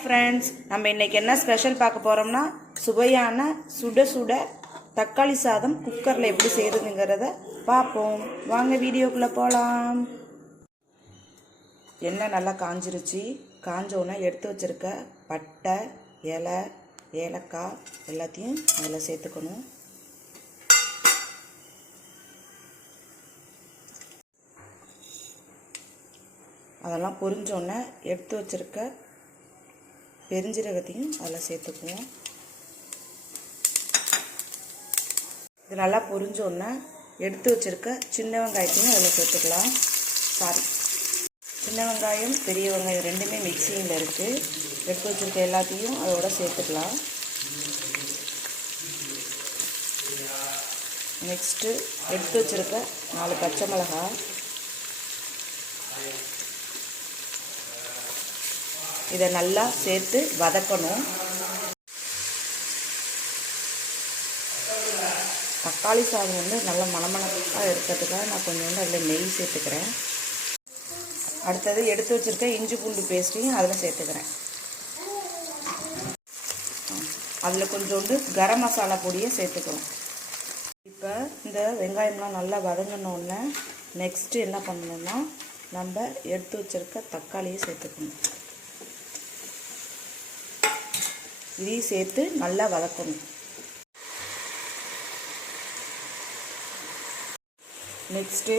Friends, நம்ம இன்னைக்கு என்ன ஸ்பெஷல் பார்க்க போறோம்னா சுவையான சுட சுட தக்காளி சாதம் குக்கரில் எப்படி செய்யறதுங்கிறத பார்ப்போம். வாங்க வீடியோக்குள்ளே போகலாம். எண்ணெய் நல்லா காஞ்சிருச்சு. காஞ்சோன்னே எடுத்து வச்சிருக்க பட்டை, இலை, ஏலக்காய் எல்லாத்தையும் அதில் சேர்த்துக்கணும். அதெல்லாம் பொரிஞ்சோன்னே எடுத்து வச்சிருக்க பெருஞ்சீரகத்தையும் அதில் சேர்த்துக்குவோம். இது நல்லா பொரிஞ்சோன்னே எடுத்து வச்சுருக்க சின்ன வெங்காயத்தையும் அதில் சேர்த்துக்கலாம். சின்ன வெங்காயம் பெரிய வெங்காயம் ரெண்டுமே மிக்சியில் இருக்குது. எடுத்து வச்சுருக்க எல்லாத்தையும் அதோட சேர்த்துக்கலாம். நெக்ஸ்ட்டு எடுத்து வச்சுருக்க 4 பச்சை மிளகாய், இதை நல்லா சேர்த்து வதக்கணும். தக்காளி சாதம் நல்லா மணமணப்பாக இருக்கிறதுக்காக நான் கொஞ்சோண்டு அதில் நெய் சேர்த்துக்கிறேன். அடுத்தது எடுத்து வச்சுருக்க இஞ்சி பூண்டு பேஸ்ட்டையும் அதில் சேர்த்துக்கிறேன். அதில் கொஞ்சோண்டு கரம் மசாலா பொடியை சேர்த்துக்கிறோம். இப்போ இந்த வெங்காயம்லாம் நல்லா வதங்கினோடனே நெக்ஸ்ட்டு என்ன பண்ணணும்னா நம்ம எடுத்து வச்சுருக்க தக்காளியை சேர்த்துக்கணும். இதையும் சேர்த்து நல்லா வதக்கணும். நெக்ஸ்ட்டு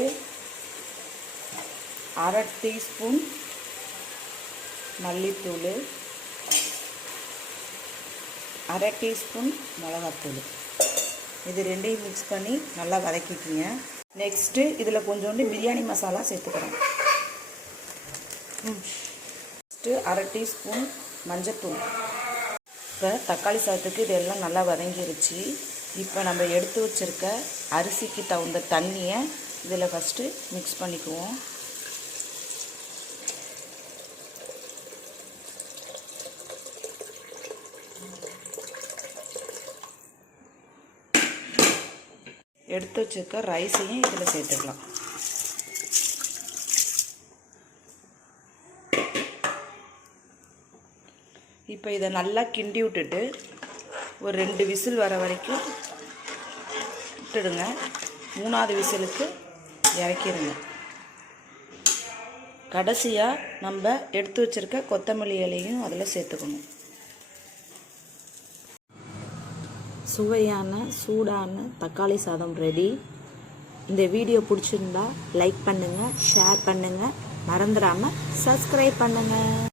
1/2 டீஸ்பூன் மல்லித்தூள், 1/2 டீஸ்பூன் மிளகாத்தூள், இது ரெண்டையும் மிக்ஸ் பண்ணி நல்லா வதக்கிக்கிங்க. நெக்ஸ்ட்டு இதில் கொஞ்சோண்டு பிரியாணி மசாலா சேர்த்துக்கிறேன். நெக்ஸ்ட்டு 1/2 டீஸ்பூன் மஞ்சத்தூள். இப்போ தக்காளி சாதத்துக்கு இதெல்லாம் நல்லா வதங்கிருச்சு. இப்போ நம்ம எடுத்து வச்சுருக்க அரிசிக்கு தகுந்த தண்ணியை இதில் ஃபஸ்ட்டு மிக்ஸ் பண்ணிக்குவோம். எடுத்து வச்சுருக்க ரைஸையும் இதில் சேர்த்துக்கலாம். இப்போ இதை நல்லா கிண்டி விட்டுட்டு ஒரு 2 விசில் வர வரைக்கும் விட்டுடுங்க. 3ஆவது விசிலுக்கு இறக்கிடுங்க. கடைசியாக நம்ம எடுத்து வச்சுருக்க கொத்தமல்லி இலையும் அதில் சேர்த்துக்கணும். சுவையான சூடான தக்காளி சாதம் ரெடி. இந்த வீடியோ பிடிச்சிருந்தா லைக் பண்ணுங்கள், ஷேர் பண்ணுங்கள், மறந்துடாமல் சப்ஸ்கிரைப் பண்ணுங்கள்.